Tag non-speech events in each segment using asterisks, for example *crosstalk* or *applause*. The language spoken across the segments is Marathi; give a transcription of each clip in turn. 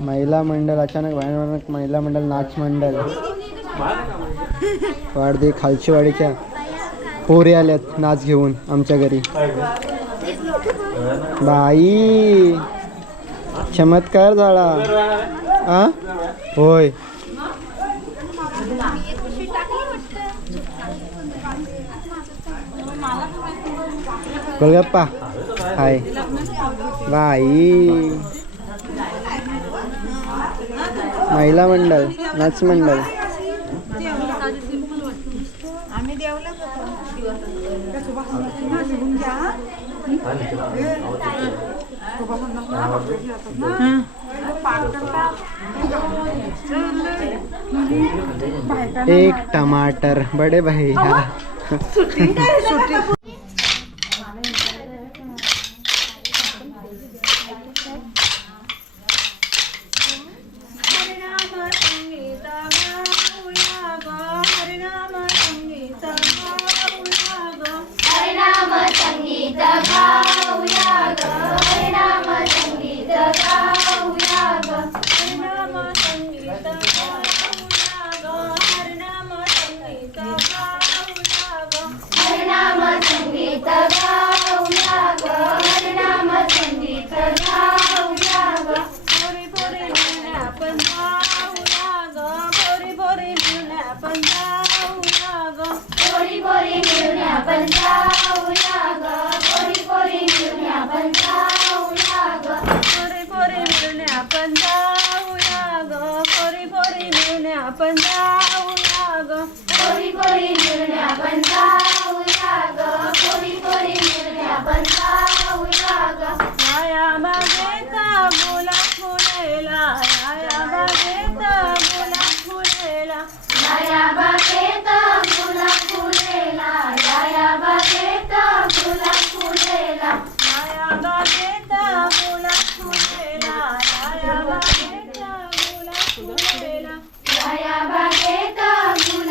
महिला मंडळ अचानक भयानक महिला मंडळ नाच मंडळ वाढदे खालचीवाडीच्या पोरे आल्यात नाच घेऊन आमच्या घरी. बाई चमत्कार झाला. आ? होय. गप्पा हाय. बाई. महिला मंडळ नाच मंडळ. एक टमाटर बडे भाई. *laughs* पंचाऊया ग कोरी कोरी निर्ण्या पंचाऊया ग कोरी कोरी निर्ण्या पंचाऊया ग बोला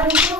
Thank you.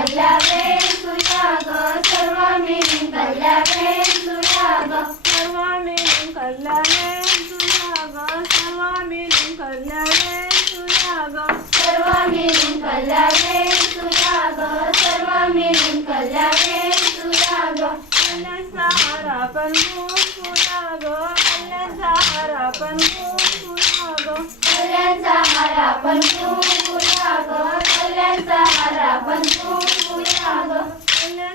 कल्ल्या वेंचुया ग सर्व मिळून कल्ल्या वेंचुया ग. सर्व मिळून कल्याणे तुझ्या ग सर्व मिळून कल्याणे तुझ्या ग. सर्व मिळून कल्ल्या वेंचुया ग सर्व मिळून कल्ल्या वेंचुया ग. कल्याणचा हार आपण तुझ्या ग कल्याणचा हार आपण तुझ्या ग. कल्यांचा हार आपण कुंकुया ग कल्यांचा हार आपण कुंकुया ग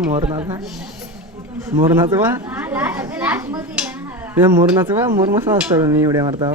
नाचा मोर नाचा मोर नाचवा तुझ्या मोर नाचवा मोर मस्त असतो मी उड्या मारता हो.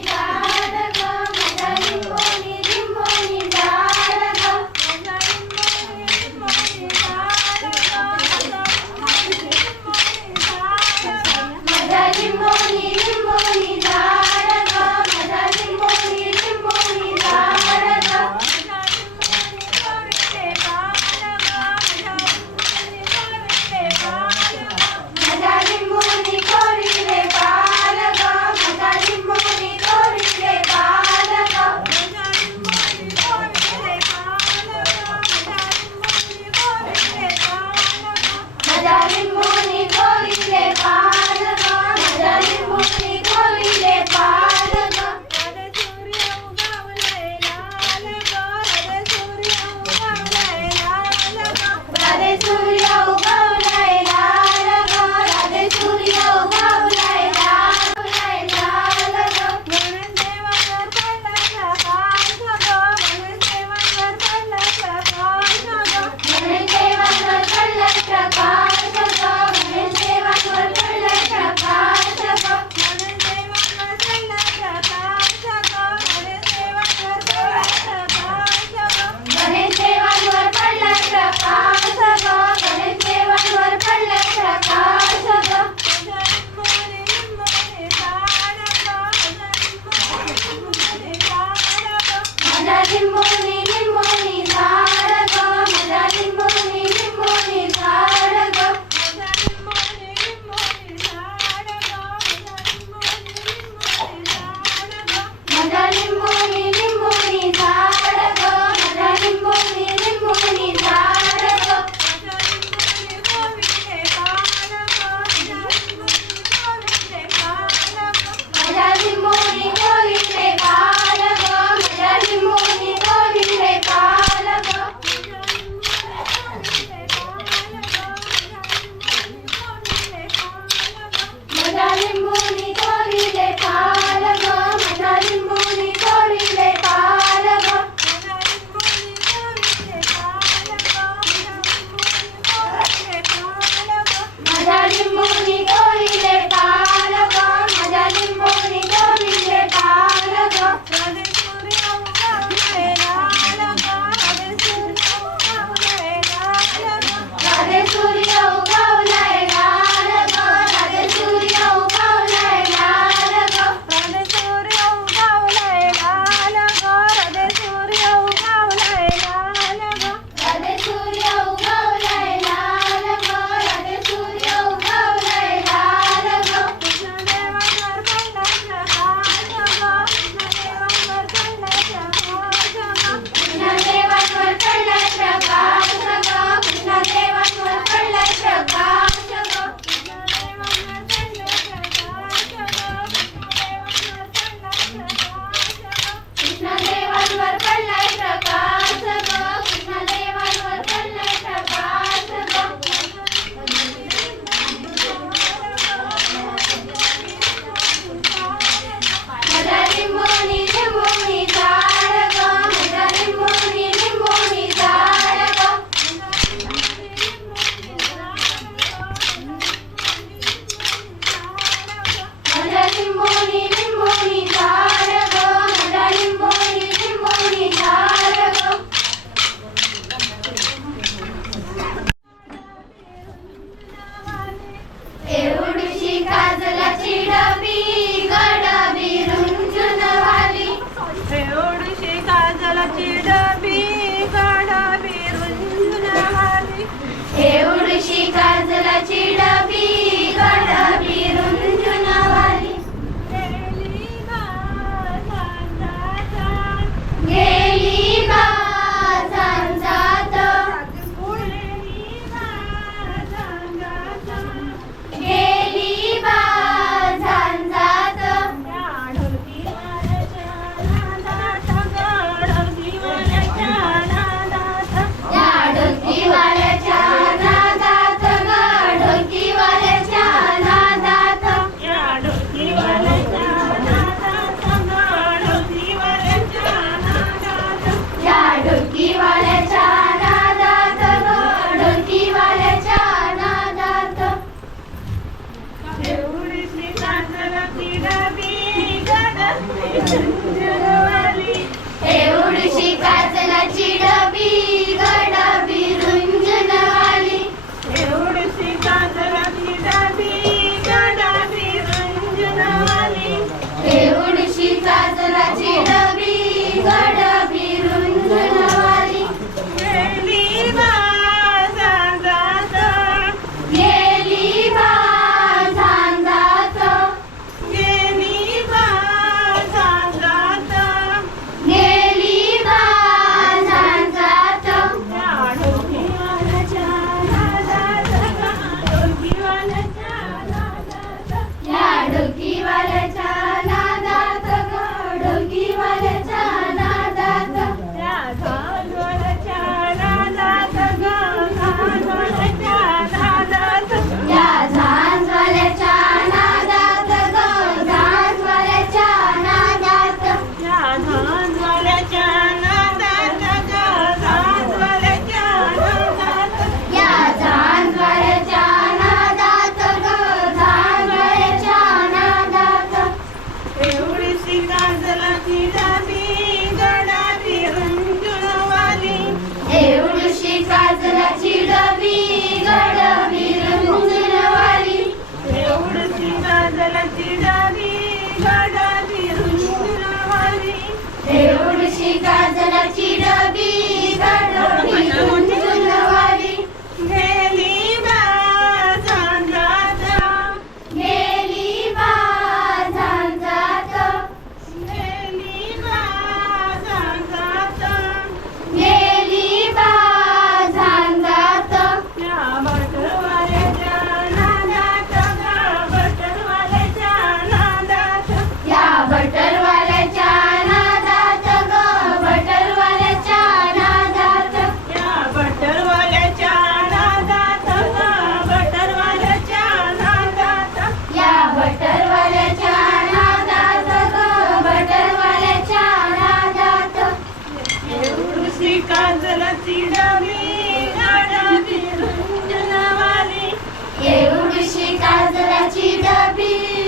काजराची डबी.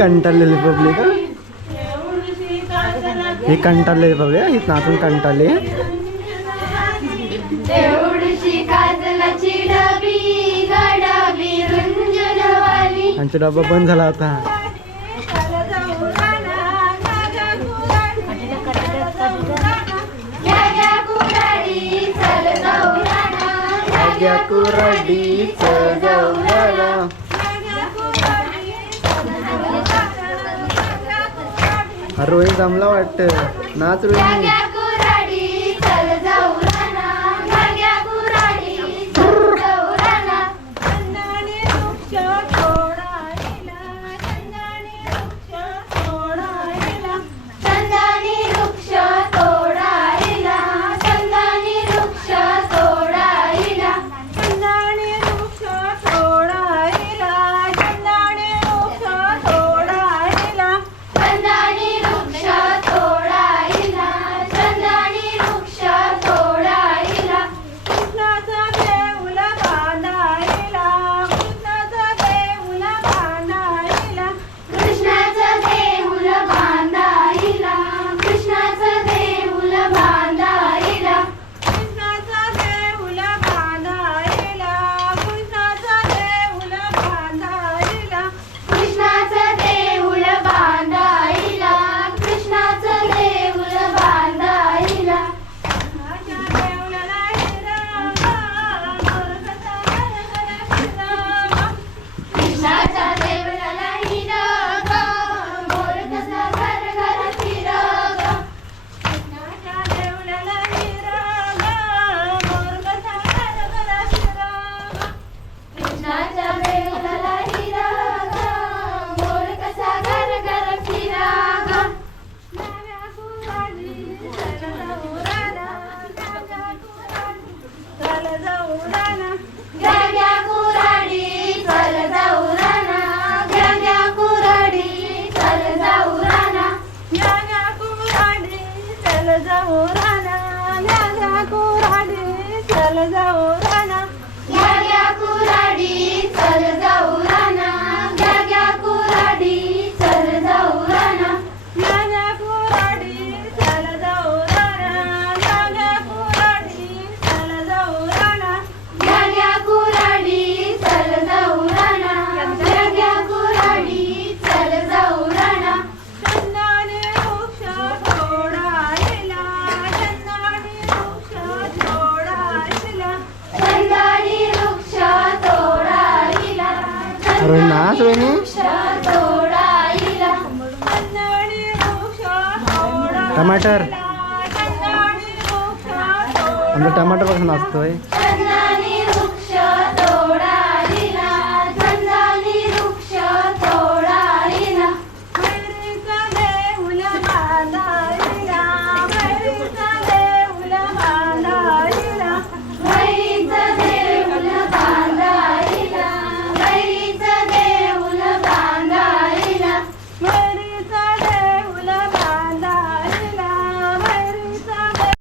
कंटाळलेले पब्लिक हे कंटाळलेले पब्लिक हे नाचून कंटाळले आमचा डबा बंद झाला होता कुरडी जाऊ रोहित जमला वाटतं. नाच रोहित. Dầu. हाच बहिणी टमाटर आमचा टमाटरपासून असतोय